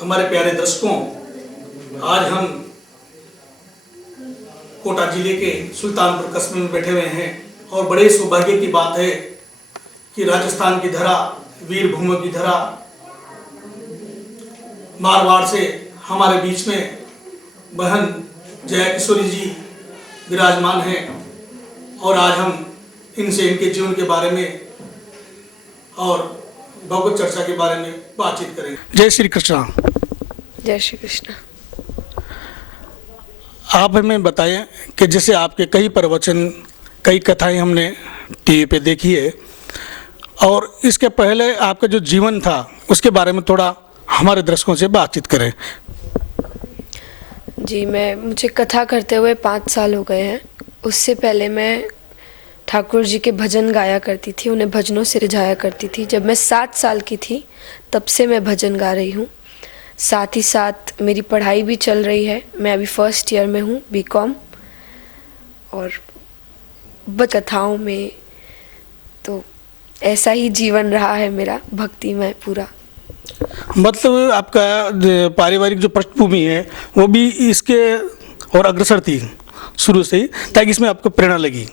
हमारे प्यारे दर्शकों, आज हम कोटा जिले के सुल्तानपुर कस्बे में बैठे हुए हैं और बड़े सौभाग्य की बात है कि राजस्थान की धरा, वीर भूमि की धरा मारवाड़ से हमारे बीच में बहन जया किशोरी जी विराजमान हैं और आज हम इनसे इनके जीवन के बारे में और भगवत चर्चा के बारे में बातचीत करेंगे। जय श्री कृष्णा। जय श्री कृष्ण। आप हमें बताएं कि जैसे आपके कई प्रवचन, कई कथाएं हमने टीवी पे देखी है और इसके पहले आपका जो जीवन था उसके बारे में थोड़ा हमारे दर्शकों से बातचीत करें। जी, मुझे कथा करते हुए 5 साल हो गए हैं। उससे पहले मैं ठाकुर जी के भजन गाया करती थी, उन्हें भजनों से रिझाया करती थी। जब मैं 7 साल की थी तब से मैं भजन गा रही हूँ। साथ ही साथ मेरी पढ़ाई भी चल रही है। मैं अभी फर्स्ट ईयर में हूँ, बीकॉम, और कथाओं में तो ऐसा ही जीवन रहा है मेरा, भक्ति में पूरा। मतलब आपका पारिवारिक जो पृष्ठभूमि है वो भी इसके और अग्रसर थी शुरू से ही, ताकि इसमें आपको प्रेरणा लगी।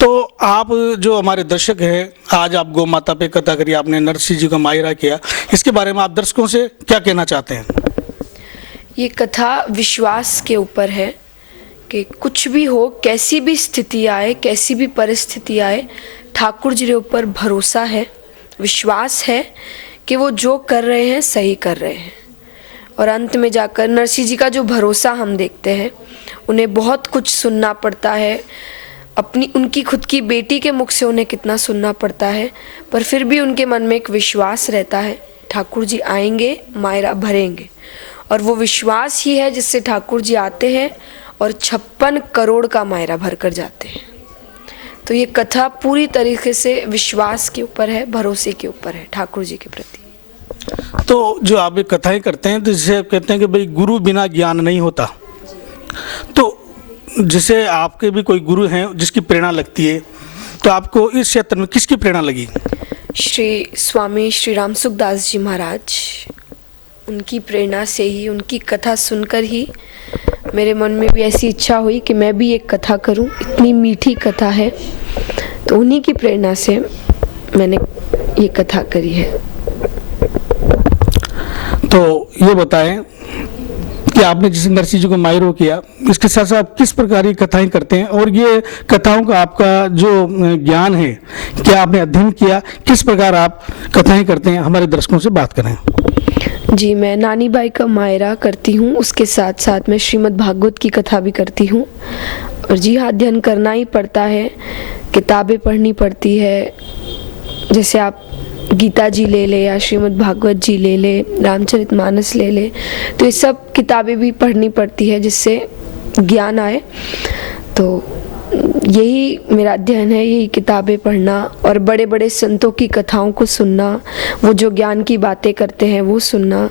तो आप जो हमारे दर्शक हैं, आज आप गौ माता पे कथा करी, आपने नरसिंह जी का मायरा किया, इसके बारे में आप दर्शकों से क्या कहना चाहते हैं? ये कथा विश्वास के ऊपर है कि कुछ भी हो, कैसी भी स्थिति आए, कैसी भी परिस्थिति आए, ठाकुर जी के ऊपर भरोसा है, विश्वास है कि वो जो कर रहे हैं सही कर रहे हैं। और अंत में जाकर नरसिंह जी का जो भरोसा हम देखते हैं, उन्हें बहुत कुछ सुनना पड़ता है, उनकी खुद की बेटी के मुख से उन्हें कितना सुनना पड़ता है, पर फिर भी उनके मन में एक विश्वास रहता है, ठाकुर जी आएंगे, मायरा भरेंगे। और वो विश्वास ही है जिससे ठाकुर जी आते हैं और 56 करोड़ का मायरा भर कर जाते हैं। तो ये कथा पूरी तरीके से विश्वास के ऊपर है, भरोसे के ऊपर है ठाकुर जी के प्रति। तो जो आप ये कथाएं करते हैं तो जिसे कहते हैं कि भाई गुरु बिना ज्ञान नहीं होता, तो जैसे आपके भी कोई गुरु हैं जिसकी प्रेरणा लगती है, तो आपको इस क्षेत्र में किसकी प्रेरणा लगी? श्री स्वामी श्री राम सुखदास जी महाराज, उनकी प्रेरणा से ही, उनकी कथा सुनकर ही मेरे मन में भी ऐसी इच्छा हुई कि मैं भी एक कथा करूं। इतनी मीठी कथा है, तो उन्हीं की प्रेरणा से मैंने ये कथा करी है। तो ये बताएं कि आपने जिस नरसिंह जी को मायरो किया, इसके साथ साथ आप किस प्रकार की कथाएं करते हैं और ये कथाओं का आपका जो ज्ञान है, क्या आपने अध्ययन किया, किस प्रकार आप कथाएं करते हैं, हमारे दर्शकों से बात करें। जी, मैं नानी बाई का मायरा करती हूँ, उसके साथ साथ मैं श्रीमद् भागवत की कथा भी करती हूँ। और जी हाँ, अध्ययन करना ही पड़ता है, किताबें पढ़नी पड़ती है। जैसे आप गीता जी ले ले या श्रीमद् भागवत जी ले ले, रामचरितमानस ले ले, तो ये सब किताबें भी पढ़नी पड़ती है जिससे ज्ञान आए। तो यही मेरा अध्ययन है, यही किताबें पढ़ना और बड़े बड़े संतों की कथाओं को सुनना, वो जो ज्ञान की बातें करते हैं वो सुनना।